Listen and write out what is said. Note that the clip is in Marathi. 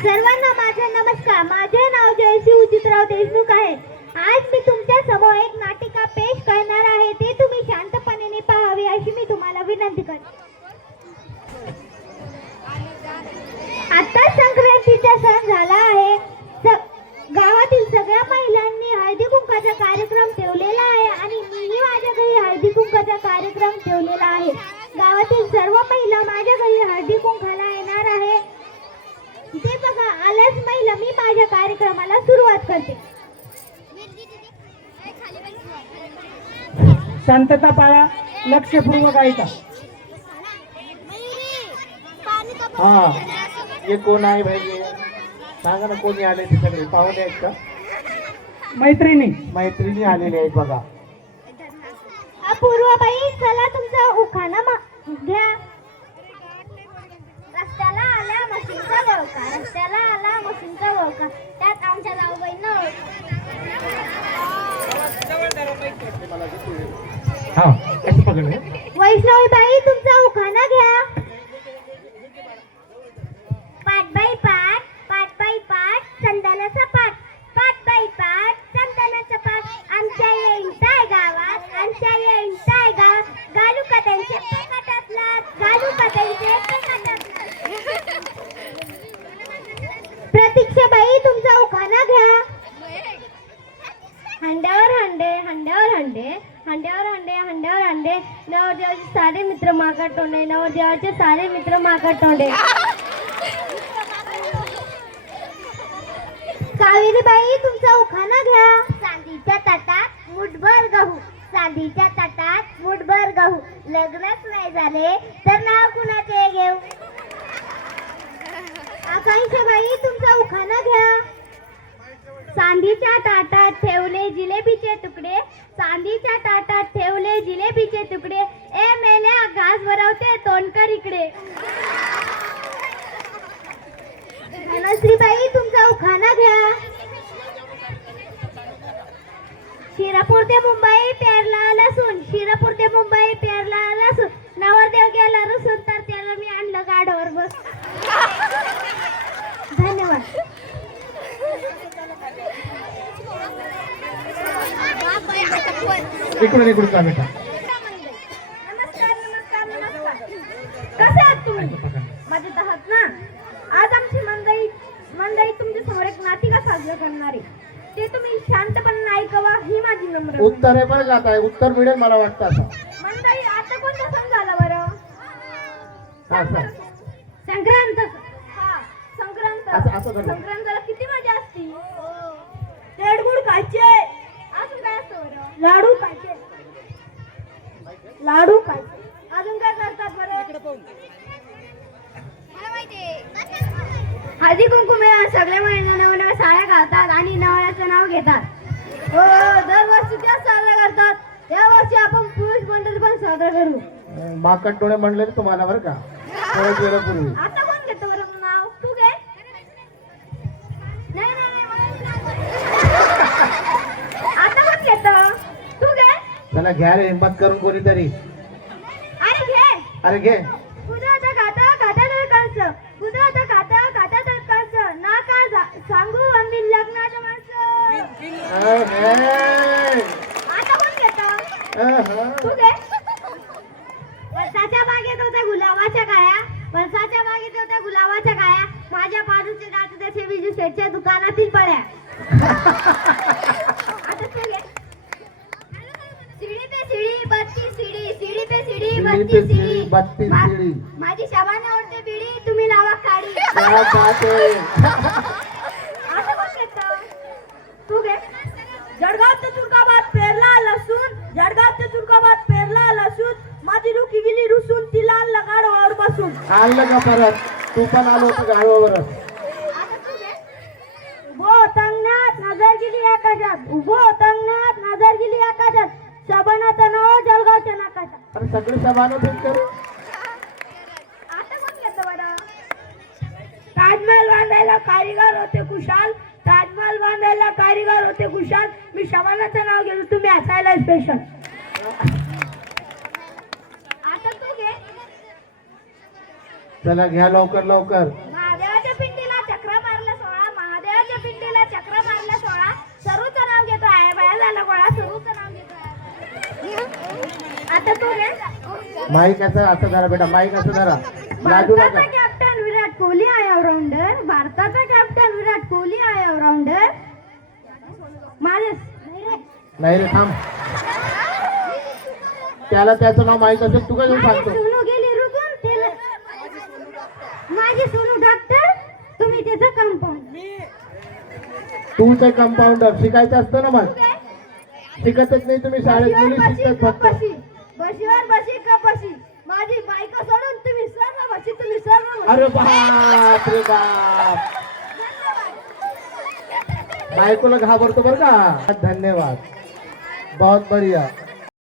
सर्वांना माझा नमस्कार. माझे नाव जयश्री उचितराव देशमुख आहे. आज मी तुमच्यासमोर एक नाटिका पेश करणार आहे. ते तुम्ही शांतपणे पाहावे अशी मी तुम्हाला विनंती करते. आता संक्रांतीचा सण झाला आहे. स- गावातील सगळ्या महिलांनी हळदी कुंकाचा कार्यक्रम ठेवलेला आहे आणि मीही माझ्या घरी हळदी कुंकाचा कार्यक्रम ठेवलेला आहे. गावातील सर्व महिला माझ्या घरी हळदी कुंकाला येणार आहे. आल्याच महिला मी माझ्या कार्यक्रमाला सुरुवात करते. शांतता पाळा लक्षपूर्वक ऐका. हा हे कोण आहे भाई? सांगा ना कोणी आले ते सगळे पाहुणे आहेत का? मैत्रिणी. मैत्रिणी आलेले आहेत बघा. अपूर्वाबाई चला तुमचा उखाणा मा- घ्या. रस्त्याला आला मशीनचा वळका मशीनचा वळका त्यात आमच्या जाऊबाईंना हा कसं पकडलं वैष्णवीबाई तुमचा उखाणा घ्या. पाट बाई नवरदेवाचे सारे मित्र मागत तोंडे नवरदेवाचे सारे मित्र मागत तोंडे कावेरीबाई तुमचा उखाणा घ्या. चांदीच्या ताटात मुठभर गहू. चांदीच्या ताटात मुठभर गहू. लग्नच नाही झाले तर नाव कुणाचे घेऊ? आकांक्षाबाई तुमचा उखाणा घ्या चांदीच्या ताटात ठेवले जिलेबीचे तुकडे. चांदीच्या ताटात ठेवले जिलेबीचे तुकडे. ए मेल्या घास भरवते तोंडकर इकडे. धनश्रीबाई तुमचा उखाणा घ्या. शिरापूर ते मुंबई पेरला लसूण. शिरापूर ते मुंबई पेरला लसूण. नवरदेव गेला रसून तर त्याला मी आणलं गाडवर बस धन्यवाद इकडून इकडून का बेटा नमस्कार नमस्कार नमस्कार. कसे आहात तुम्ही? मजेत आहात ना? आज आमची मंडळी मंडळी तुमच्यासमोर एक नाटिका साजरा करणार आहे? ते तुम्ही शांतपणे ऐकावा ही माझी नम्र विनंती. उत्तर आहे बरं का आता उत्तर मिळेल मला वाटतं आता. मंडळी आता कोणता सण झाला बरं? हा सांग संक्रांत. हा. संक्रांत. असं- असं. संक्रांताला किती मजा असते. तेडगुड खायचे अजून काय असतं बरं लाडू खायचे लाडू खायचे अजून काय करतात बरं? हळदी कुंकू मिळा सगळे महिने नव नव्या साड्या घालतात आणि नवऱ्याचं नाव घेतात. हो दरवर्षी त्याच साजरा करतात या वर्षी आपण पुरुष मंडळ पण साजरा करू. माकड डोळे म्हणले तुम्हाला बरं का? आता चला घ्या रे हिंमत करून कोणीतरी. अरे घे. अरे घे. कुदाचा खाता खाता तर कंस? कुदाचा खाता खाता तर कंस? नाका जा- सांगू आम्ही लग्नाचं माणसं. अहे. आता कोण घेतो? अहं. तू घे. वर्षाच्या बागेत होत्या गुलाबाच्या काया वर्षाच्या बागेत होत्या गुलाबाच्या काया माझ्या बाजूचे जात त्याचे विजू शेठच्या दुकानातील पड्या सीडी सीडी बत्ती पे सीडी, सीडी बत्ती मा- सीडी. माझी शबाने आवडते बिडी तुम्ही लावा काडी. क्या बात आहे. आता कोण घेतं? तू घे. जळगाव ते तुर्काबाद पेरला लसूण. जळगाव ते तुर्काबाद पेरला लसूण. माझी रुकी गेली रुसून तिला लगाडवावर बसून. आणलं का परत? तू पण आलो होतं गाडवावरच आता तू घे. उभो तंगणात नजर गेली आकाशात उभो तंगणात नजर गेली आकाशात शबानाचं नाव जळगावच्या नाकाशात अरे सगळे समान करू आता कोण घेतं बरं? ताजमहल बांधायला कारीगर होते कुशाल. ताजमहल बांधायला कारीगर होते कुशाल. मी शबानाचं नाव घेतो. तुम्ही असायला स्पेशल आता तू घे. चला घ्या लवकर लवकर. माईक असं असं धरा बेटा माईक असं धरा. लाजू भारताचा नका कॅप्टन विराट कोहली आहे ऑलराऊंडर भारताचा कॅप्टन विराट कोहली आहे ऑलराऊंडर माझे नाही रे थांब. त्याला त्याचं नाव माहीत असेल तू काय सांगतो? सोनू गेली माझी सोनू डॉक्टर तुम्ही त्याचं कंपाऊंड तू ते कंपाऊंडर शिकायचं असतं ना मग. शिकतच नाही तुम्ही शाळेत मुली शिकतात फक्त बशीवर बशी कपशी माझी बायको सोडून तुम्ही सर्व बशी तुम्ही सर्व अरे बाप रे बाप. बायकोला घाबरतो बरं का. धन्यवाद. बहुत बढिया.